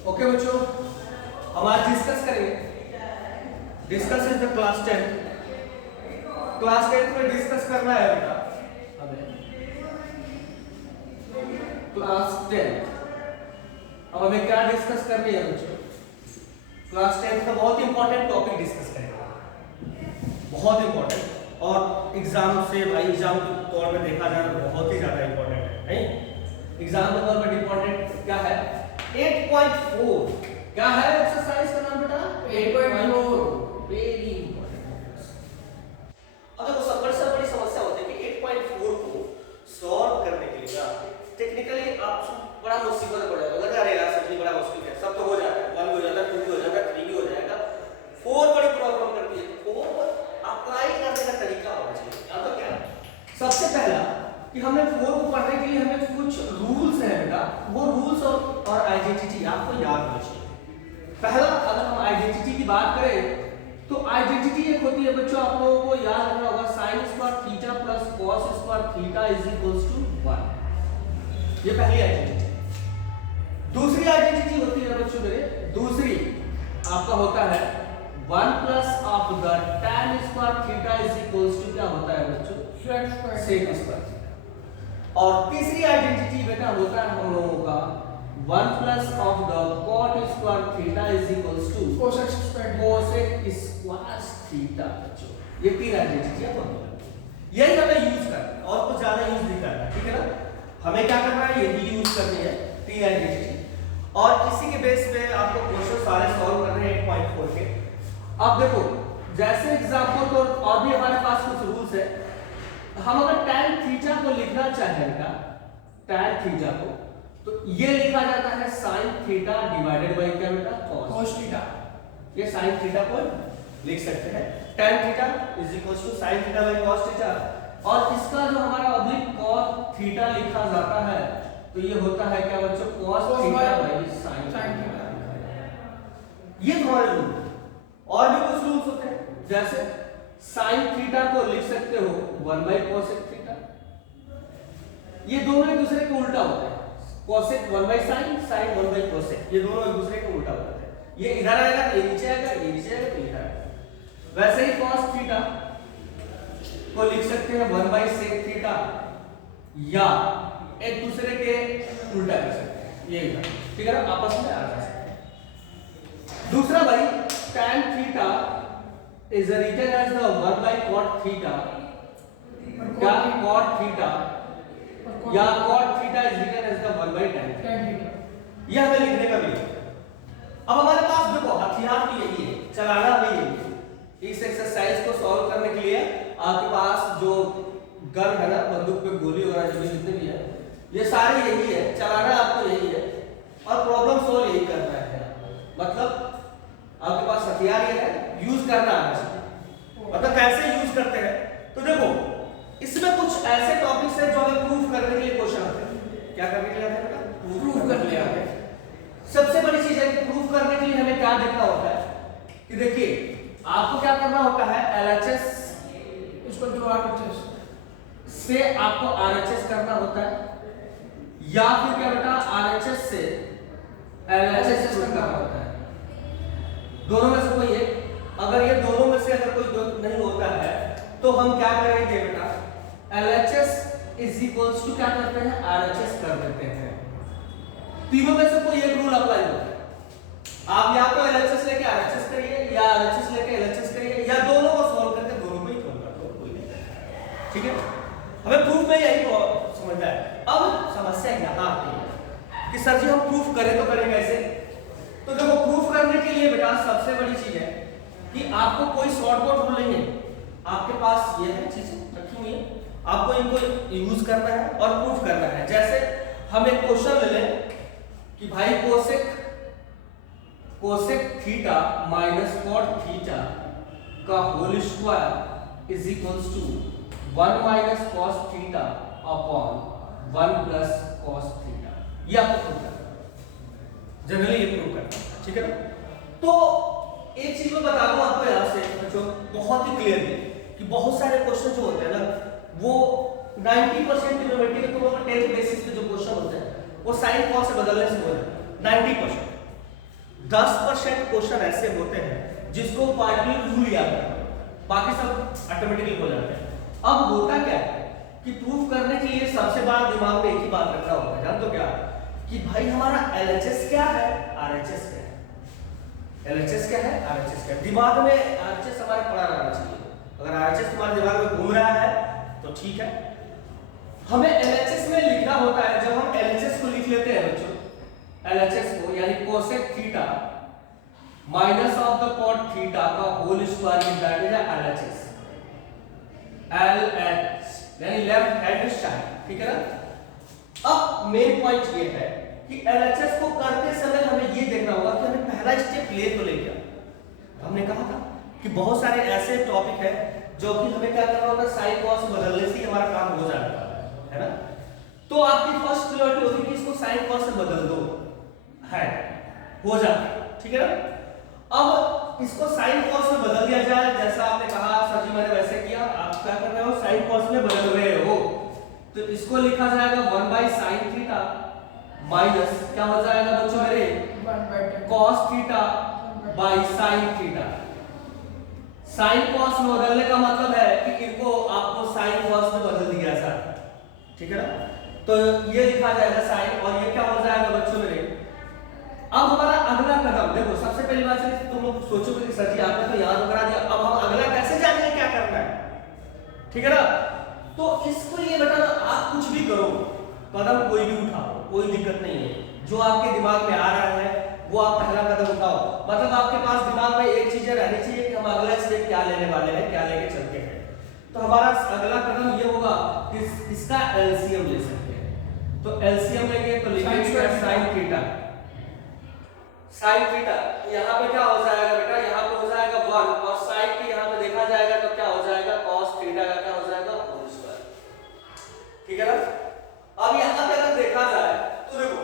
Okay बच्चों, हम आज डिस्कस करेंगे। Discuss is the class 10। Class 10 में डिस्कस करना है बेटा हमें क्लास 10। अब हमें क्या डिस्कस करनी है बच्चों? क्लास 10 का बहुत इंपॉर्टेंट टॉपिक डिस्कस करेंगे, बहुत इंपॉर्टेंट, और एग्जाम से भाई एग्जाम के तौर पे देखा जाए तो बहुत ही ज्यादा इंपॉर्टेंट है, नहीं? एग्जाम के तौर पे इंपॉर्टेंट क्या है? 8.4 क्या है एक्सरसाइज का नाम बेटा? 8.4 वेरी इंपॉर्टेंट। अब देखो सबसे बड़ी समस्या होती है कि 8.4 को सॉल्व करने के लिए ना टेक्निकली आप बड़ा मुसीबत पड़ जाएगा। लगा अरे यार सच में बड़ा मुश्किल है, सब तो हो जाता है, 1 भी हो जाता है, 2 भी हो जाता है, 3 भी हो जाएगा, 4 बड़ी प्रॉब्लम करती है। 4 पर अप्लाई करने का तरीका होना चाहिए। या तो क्या सबसे पहला कि हमने 4 को पढ़ने के लिए हमें कुछ रूल्स हैं बेटा, वो रूल्स और आइडेंटिटी आपको याद होनी चाहिए। पहला, अगर हम आइडेंटिटी की बात करें तो आइडेंटिटी एक होती है बच्चों, आप लोगों को याद रखना होगा, sin square theta plus cos square theta is equals to 1। ये पहली आइडेंटिटी। दूसरी आइडेंटिटी होती है बच्चों मेरे, दूसरी आपका होता है 1 plus of the tan square theta is equals to क्या होता है बच्चों? sec square. और तीसरी आइडेंटिटी बेटा होता है हम लोगों का 1 plus of the cot square theta is equals to cosec square theta. बच्चों ये तीन आइडेंटिटी है, यही हमें यूज करना है और कुछ ज्यादा यूज नहीं करना है, ठीक है ना? हमें क्या करना है, यही यूज करनी है, तीन आइडेंटिटी, और इसी के बेस पे आपको क्वेश्चन सारे सॉल्व करने हैं 8.4 के। अब देखो जैसे एग्जांपल तो और भी हमारे पास कुछ रूल्स है। हम अगर tan थीटा को लिखना चाहेंगे, tan थीटा को, तो ये लिखा जाता है sin थीटा डिवाइडेड बाय क्या बेटा? cos theta. ये sin थीटा को लिख सकते हैं, tan theta is equals to sin theta by cos theta. और इसका जो हमारा ऑब्लिक cos थीटा लिखा जाता है तो ये होता है क्या बच्चों? cos theta by sin theta. ये हमारे रूल। और भी कुछ रूल्स होते हैं, जैसे sin थीटा को लिख सकते हो 1 बाय cosec थीटा। ये दोनों एक दूसरे के उल्टा होते हैं, cosec 1 by sin, sin 1 by cosec, ये दोनों एक दूसरे के उल्टा होते हैं। ये इधर आएगा तो ये नीचे आएगा, ये नीचे आएगा तो इधर आएगा। वैसे ही cos थीटा को लिख सकते हैं 1 बाय sec थीटा, या एक दूसरे के उल्टा कर सकते हैं, ये इधर, ठीक है ना? आपस में आ जा सकते हैं। दूसरा भाई tan theta is written as the 1 by cot theta, या cot theta, या cot theta is written as the 1 by tan theta। ये हमें लिखने का भी है। अब हमारे पास देखो हथियार भी यही है, चलाना भी यही है। इस एक्सरसाइज को सॉल्व करने के लिए आपके पास जो गन है ना, बंदूक पे गोली वगैरह जो जितने भी है, ये सारे यही है, चलाना आपको यही है और प्रॉब्लम सॉल्व यही करना है। मतलब आपके पास हथियार ये है, यूज करना आना चाहिए। मतलब कैसे यूज करते हैं तो देखो इसमें कुछ ऐसे टॉपिक्स हैं जो हमें प्रूफ करने के लिए क्वेश्चन आते हैं। क्या करने के लिए आते हैं? प्रूफ करने के लिए आते हैं। सबसे बड़ी चीज है कि प्रूफ करने के लिए हमें क्या देखना होता है कि देखिए आपको क्या करना होता है, LHS इसको जो RHS से आपको RHS करना होता है, या फिर क्या बेटा RHS से LHS करना होता है। दोनों में से कोई एक। अगर ये दोनों में से अगर कोई नहीं होता है तो हम क्या करेंगे बेटा? LHS इज इक्वल्स टू क्या करते हैं? RHS कर देते हैं। तीनों में से कोई एक रूल अप्लाई होता है। आप या तो LHS लेके RHS करिए, या RHS लेके LHS करिए, या दोनों को सॉल्व करके दोनों में ही सॉल्व कर दो, कोई नहीं। ठीक है, हमें प्रूफ में यही समझना है। अब समस्या यहाँ आती है कि सर जी हम प्रूफ करें तो करें कैसे? तो देखो प्रूफ करने के लिए बेटा सबसे बड़ी चीज है कि आपको कोई शॉर्टकट रूल नहीं है, आपके पास ये है चीजें रखी हुई है, आपको इनको यूज करना है और प्रूफ करना है। जैसे हम एक क्वेश्चन ले लें कि भाई cosec theta minus cot theta का whole square is equals to 1 minus cos theta upon 1 plus cos theta. ये आपको प्रूफ करना है, जनरली ये प्रूफ करना है, ठीक है ना? तो एक चीज मैं बता दूं आपको यहाँ से बच्चों बहुत ही क्लियरली कि बहुत सारे क्वेश्चन जो होते हैं ना वो 90% प्रोबेबिलिटी के तुम 10th बेसिस पे जो क्वेश्चन होते हैं वो साइन कॉस से बदलने से हो जाता है 90%। 10% क्वेश्चन ऐसे होते हैं जिसको पार्टिकुलर रूल याद करना, बाकी सब ऑटोमेटिकली हो जाते हैं। अब होता क्या है कि प्रूफ करने के लिए सबसे बड़ा दिमाग में एक ही बात रखना होगा, जान तो क्या, कि भाई हमारा LHS क्या है, RHS क्या है। LHS क्या है, RHS क्या है, दिमाग में RHS हमारे पड़ा रहना चाहिए। अगर RHS तुम्हारे दिमाग में घूम रहा है तो ठीक है। हमें LHS में लिखना होता है, जब हम LHS को लिख लेते हैं बच्चों, LHS को यानी cosec theta minus of the cot theta का whole square is that is LHS, LH यानी लेफ्ट हैंड साइड, ठीक है ना। अब मेन पॉइंट ये है कि LHS को करते समय हमें ये देखना होगा कि हमें पहला स्टेप ले तो ले क्या। हमने कहा था कि बहुत सारे ऐसे टॉपिक है जो कि हमें क्या करना होता है, साइन कॉस बदलने से हमारा काम हो जाता है ना। तो आपकी फर्स्ट प्रायोरिटी होगी कि इसको साइन कॉस से बदल दो, है हो जाता, ठीक है ना। अब इसको साइन कॉस में बदल दिया जाए, जैसा आपने कहा सर जी मैंने वैसे किया, आप क्या कर रहे हो, साइन कॉस में बदल रहे हो। तो इसको लिखा जाएगा 1/sin थीटा माइनस क्या हो जाएगा बच्चों मेरे, cos theta by sin theta. Sine cos में बदलने का मतलब है कि इनको आपको साइन कॉस में बदल दिया जाए, ठीक है ना। तो ये लिखा जाएगा साइन, और ये क्या हो जाएगा बच्चों मेरे। अब हमारा अगला कदम देखो, सबसे पहली बात है तुम लोग सोचोगे कि सर जी आपने तो याद करा दिया, अब हम अगला कैसे जानेंगे क्या करना है, ठीक है ना। तो इसको ये बेटा आप कुछ भी करो, कदम कोई भी उठाओ, कोई दिक्कत नहीं है। जो आपके दिमाग में आ रहा है वो आप पहला कदम उठाओ। मतलब आपके पास दिमाग में एक चीज रहनी चाहिए कि हम अगला स्टेप क्या लेने वाले हैं, क्या लेके चलते हैं। तो हमारा अगला कदम ये होगा कि इसका एलसीएम ले सकते हैं। तो एलसीएम लेंगे तो लिखेंगे sin थीटा, sin थीटा यहाँ पे क्या हो जाएगा बेटा, यहाँ पे हो जाएगा 1, और sin के यहाँ पे देखा जाएगा तो क्या हो जाएगा, cos थीटा का क्या हो जाएगा, होल स्क्वायर, ठीक है ना। अब यहाँ पे अगर देखा जाए तो देखो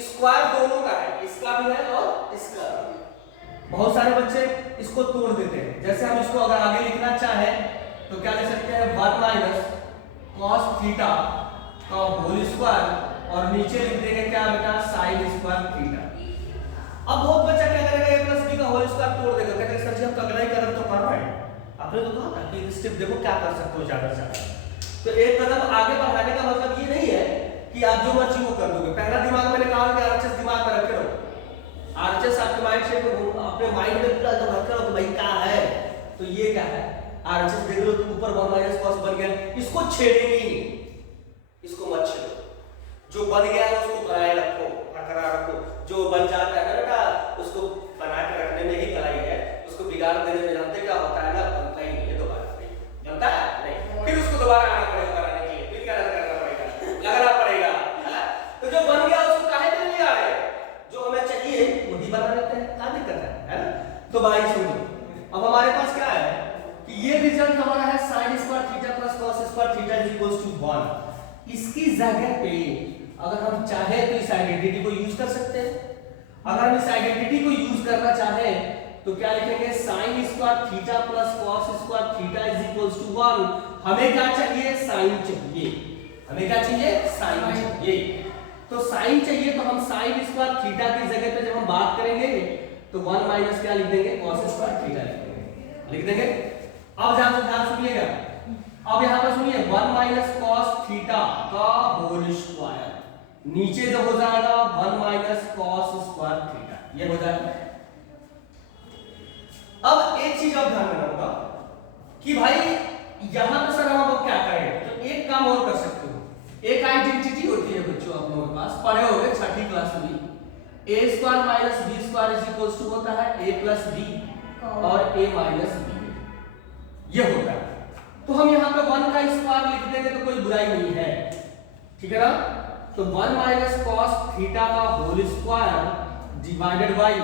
स्क्वायर दोनों का है, इसका भी है और इसका भी। बहुत सारे बच्चे इसको तोड़ देते हैं, जैसे हम इसको अगर आगे लिखना चाहें तो क्या लिख सकते हैं, 1 - cos थीटा का होल स्क्वायर, और नीचे लिख देंगे क्या बेटा, sin स्क्वायर थीटा। अब बहुत बच्चा क्या करेगा, a प्लस b का होल स्क्वायर तोड़ देगा, कहते हैं सर जी हम तो अगला ही कदम तो कर रहे हैं। आपने तो कहा था कि स्टेप देखो क्या कर सकते हो ज्यादा से ज्यादा। तो एक कदम आगे बढ़ाने का मतलब ये नहीं है कि आप जो मर्जी वो कर दोगे। पहला दिमाग में निकाल के RHS दिमाग में रखे रहो, RHS आपके माइंड सेट में, अपने माइंड में पूरा एकदम रखे रहो कि भाई क्या है, तो ये क्या है RHS देख लो, तो ऊपर 1 - cos बन गया, इसको छेड़ेंगे ही नहीं, इसको मत छेड़ो। जो बन गया है उसको बनाए रखो, बरकरार रखो। जो बन जाता है ना बेटा, उसको बना के रखने में ही भलाई है, उसको बिगाड़ देने में जानते क्या होता है ना, बनता ही नहीं है दोबारा, नहीं जानता है नहीं, फिर उसको दोबारा आना पड़ेगा बनाने के लिए, फिर क्या करना पड़ेगा, लगना पड़ेगा। तो जो बन गया उसको काहे के लिए आ रहे, जो हमें चाहिए वही बना लेते हैं, क्या दिक्कत है ना। तो भाई सुनो, अब हमारे पास क्या है कि ये रिजल्ट हमारा है sin square theta plus cos square theta is equal to 1। इसकी जगह पे अगर हम चाहे तो इस आइडेंटिटी को यूज कर सकते हैं। अगर हम इस आइडेंटिटी को यूज करना चाहे तो क्या लिखेंगे, sin square theta plus cos square theta is equal to 1। हमें क्या चाहिए, sin चाहिए, हमें क्या चाहिए, sin चाहिए। तो sin चाहिए तो हम sin स्क्वायर थीटा की जगह पे जब हम बात करेंगे तो 1 माइनस क्या लिख देंगे, cos स्क्वायर थीटा लिख देंगे। अब ध्यान सुनिएगा, अब यहां पर सुनिए 1 - cos थीटा का होल स्क्वायर, नीचे जो हो जाएगा 1 - cos स्क्वायर थीटा, ये हो जाएगा। अब एक चीज और ध्यान रखना होगा कि भाई यहां पर सर हम अब क्या करें, तो एक काम और कर सकते हो। एक आइडेंटिटी होती है बच्चों आप लोगों के पास, पढ़े होंगे छठी क्लास में, a square minus b square is equal to होता है a प्लस b और a माइनस b, ये होता है। तो हम यहाँ पे 1 का स्क्वायर लिख देंगे तो कोई बुराई नहीं है, ठीक है ना। तो 1 - cos थीटा का whole square divided by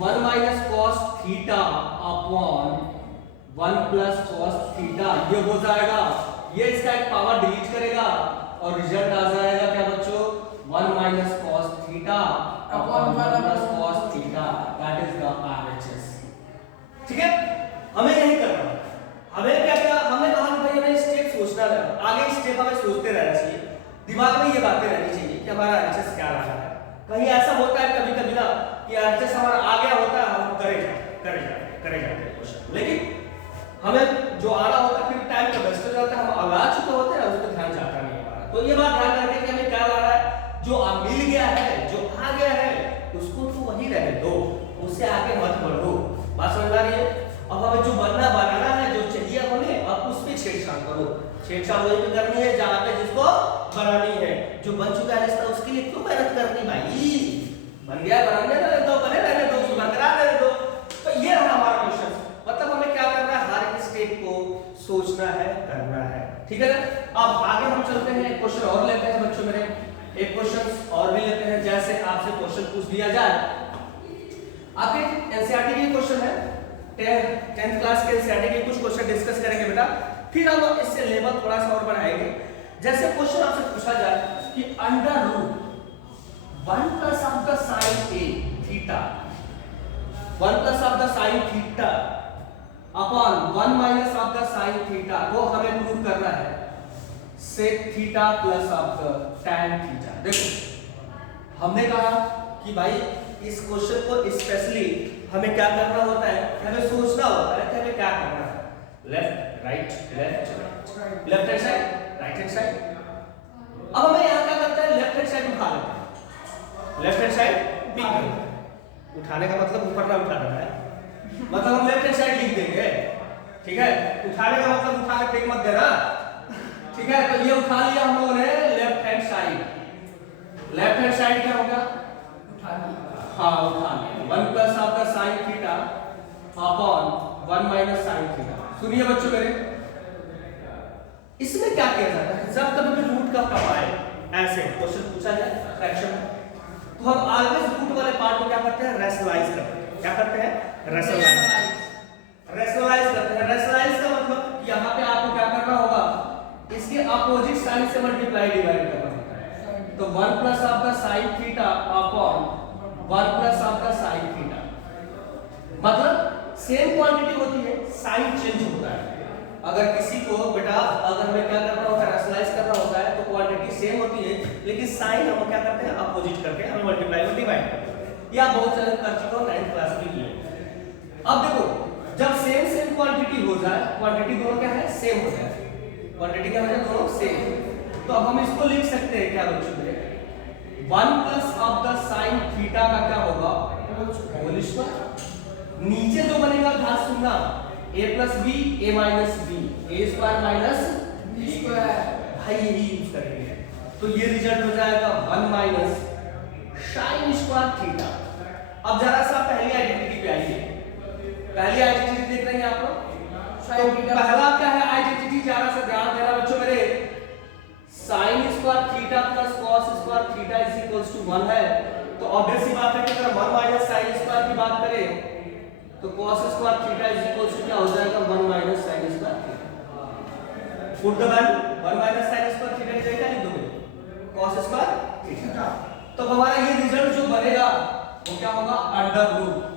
1 - cos theta upon 1 + cos theta, ये हो जाएगा। ये इसका एक पावर डिलीट करेगा और रिजल्ट आ जाएगा क्या बच्चों, 1 - cos theta upon 1 + cos theta, that is the RHS, ठीक है। हमें यही करना है। हमें क्या क्या हमने कहा कि भाई हमें स्टेप सोचना है, आगे स्टेप हमें सोचते रहना चाहिए, दिमाग में ये बातें रहनी चाहिए कि हमारा RHS क्या रहा है। कहीं ऐसा होता है कभी कभी ना कि RHS जो मिल गया है, जो आ गया है, उसको तो वही रहने दो, उससे आगे मत बढ़ो। बात समझ आ रही है? अब हमें जो बनाना है, जो चाहिए हमें, अब उस पे छेड़छाड़ करो। छेड़छाड़ वही पे करनी है जहाँ पे जिसको बनानी है। जो बन चुका है रिश्ता, उसके लिए क्यों मेहनत करनी भाई? बन गया, बनाने रहने दो, बने रहने दो, उसको बरकरार रहने दो। तो ये रहा हमारा क्वेश्चन। मतलब हमें क्या करना है, हर एक स्टेप को सोचना है, करना है, ठीक है ना। अब आगे हम चलते हैं, एक क्वेश्चन और लेते हैं बच्चों मेरे, एक क्वेश्चन और भी लेते हैं। जैसे आपसे क्वेश्चन पूछ दिया जाए, आपके एनसीईआरटी के क्वेश्चन है, 10th क्लास के एनसीईआरटी के कुछ क्वेश्चन डिस्कस करेंगे बेटा, फिर हम इससे लेवल थोड़ा सा और बढ़ाएंगे। जैसे क्वेश्चन आपसे पूछा जाए कि under root 1 plus of the sine a theta, 1 plus of the sine theta upon 1 minus of the sine theta को हमें प्रूव करना है sec theta plus of the tan theta. देखो हमने कहा कि भाई इस क्वेश्चन को स्पेशली हमें क्या करना होता है, हमें सोचना होता है कि हमें क्या करना है, left right, left hand side, right hand side. अब हमें यहाँ क्या करता है, लेफ्ट हैंड साइड उठा लेते हैं, लेफ्ट हैंड साइड पिक करते हैं। उठाने का मतलब ऊपर ना उठाना है, मतलब हम लेफ्ट हैंड साइड लिख देंगे, ठीक है। उठाने का मतलब उठा के फेंक मत देना, ठीक है। तो ये उठा लिया हम लोगों ने left hand side. Left hand side क्या होगा, उठा लिया, हाँ उठा लिया। 1 plus of the sine theta upon 1 minus sine theta. सुनिए बच्चों मेरे, इसमें क्या किया जाता है, जब कभी भी रूट का कम आए, ऐसे क्वेश्चन पूछा जाए फ्रैक्शन में, तो हम ऑलवेज रूट वाले पार्ट को क्या करते हैं, रैशनलाइज करते हैं। क्या करते हैं, रैशनलाइज, रैशनलाइज करते हैं। रैशनलाइज का मतलब यहाँ पे आपको क्या करना होगा, इसके अपोजिट साइन से मल्टीप्लाई डिवाइड करना होता है। तो 1 plus of the sine theta upon 1 plus of the sine theta, मतलब सेम क्वांटिटी होती है, साइन चेंज होता है। अगर किसी को बेटा, अगर हमें क्या करना होता है, रैशनलाइज करना होता है, तो क्वांटिटी सेम होती है, लेकिन साइन हम क्या करते हैं, अपोजिट करके हम मल्टीप्लाई में डिवाइड करते हैं। या बहुत सारे कर चुके हो 9th क्लास में किए। अब देखो, जब सेम क्वांटिटी हो जाए, क्वांटिटी दोनों क्या है, सेम हो जाए, क्वांटिटी क्या हो जाए, दोनों सेम, तो अब हम इसको लिख सकते हैं क्या बच्चों मेरे, 1 plus of the sine theta का क्या होगा, होल स्क्वायर। नीचे जो बनेगा घात सुनना, a plus b, a minus b, a square minus b square, भाई यही यूज करेंगे। तो ये रिजल्ट हो जाएगा 1 माइनस साइन स्क्वायर थीटा। अब जरा सा पहली आइडेंटिटी पे आइए, पहली आइडेंटिटी देख रहे हैं आप लोग। तो पहला क्या है आइडेंटिटी, जरा सा ध्यान देना बच्चों मेरे, sine square theta plus cos square theta is equals to 1 है। तो ऑब्वियस सी बात है कि अगर 1 माइनस साइन स्क्वायर की बात करें तो cos square theta is equals to क्या हो जाएगा, 1 minus sine square theta. Put the value 1 minus sine square theta की जगह लिख दोगे cos स्क्वायर थीटा। तो हमारा ये रिजल्ट जो बनेगा वो क्या होगा, अंडर रूट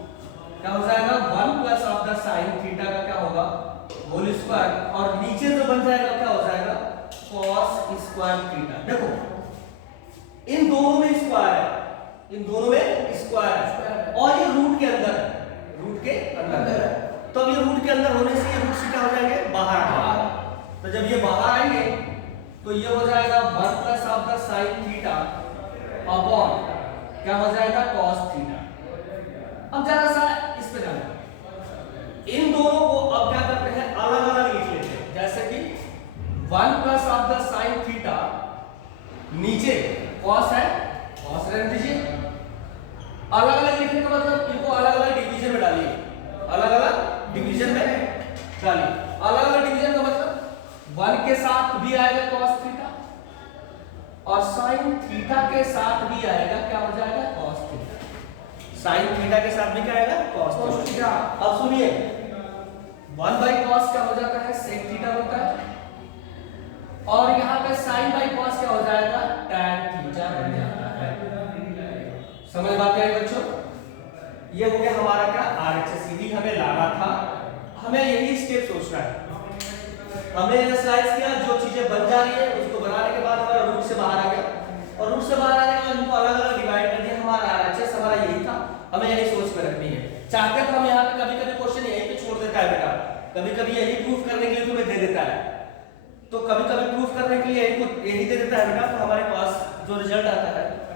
क्या हो जाएगा, 1 plus of the sine theta का क्या होगा, होल स्क्वायर, और नीचे जो बन जाएगा क्या हो जाएगा, cos स्क्वायर थीटा। देखो इन दोनों में स्क्वायर है, इन दोनों में स्क्वायर है, और ये रूट के अंदर है, रूट के अंदर है। तो अब ये रूट के अंदर होने से ये रूट से क्या हो जाएंगे, बाहर आ जाएंगे। तो जब ये बाहर आएंगे तो ये हो जाएगा 1 plus of the sine theta upon क्या हो जाएगा, cos थीटा। अब जरा सा इस पे जाना, इन दोनों को अब क्या करते हैं, अलग अलग लिख लेते हैं। जैसे कि 1 plus of the sine theta, नीचे cos है, cos रहने दीजिए। अलग अलग लिखने का मतलब इनको अलग अलग डिवीजन में डालिए, अलग अलग डिवीजन में डालिए। अलग अलग डिवीजन का मतलब 1 के साथ भी आएगा cos थीटा, और sin थीटा के साथ भी आएगा, क्या हो जाएगा, cos थीटा। sin थीटा के साथ भी क्या आएगा, cos थीटा। अब सुनिए, 1 बाई cos क्या हो जाता है, sec थीटा होता है, और यहाँ पे sin बाई cos क्या हो जाएगा, tan थीटा बन जाता है। समझ बात है बच्चों, ये हो गया हमारा क्या, आरएचएस सीधी हमें लाना था। हमें यही स्टेप सोचना है, हमने एनालाइज किया, जो चीजें बन जा रही है उसको बनाने के बाद हमारा रूट से बाहर आ गया, और रूट से बाहर आने के बाद इनको अलग अलग डिवाइड कर दिया। हमारा आरएचएस हमारा यही था, हमें यही सोच में रखनी है। चाहते तो हम यहाँ पे कभी कभी क्वेश्चन यहीं पे छोड़ देता है बेटा, कभी कभी यही प्रूफ करने के लिए तुम्हें दे देता है, तो कभी कभी प्रूफ करने के लिए यही दे देता है बेटा, तो हमारे पास जो रिजल्ट आता है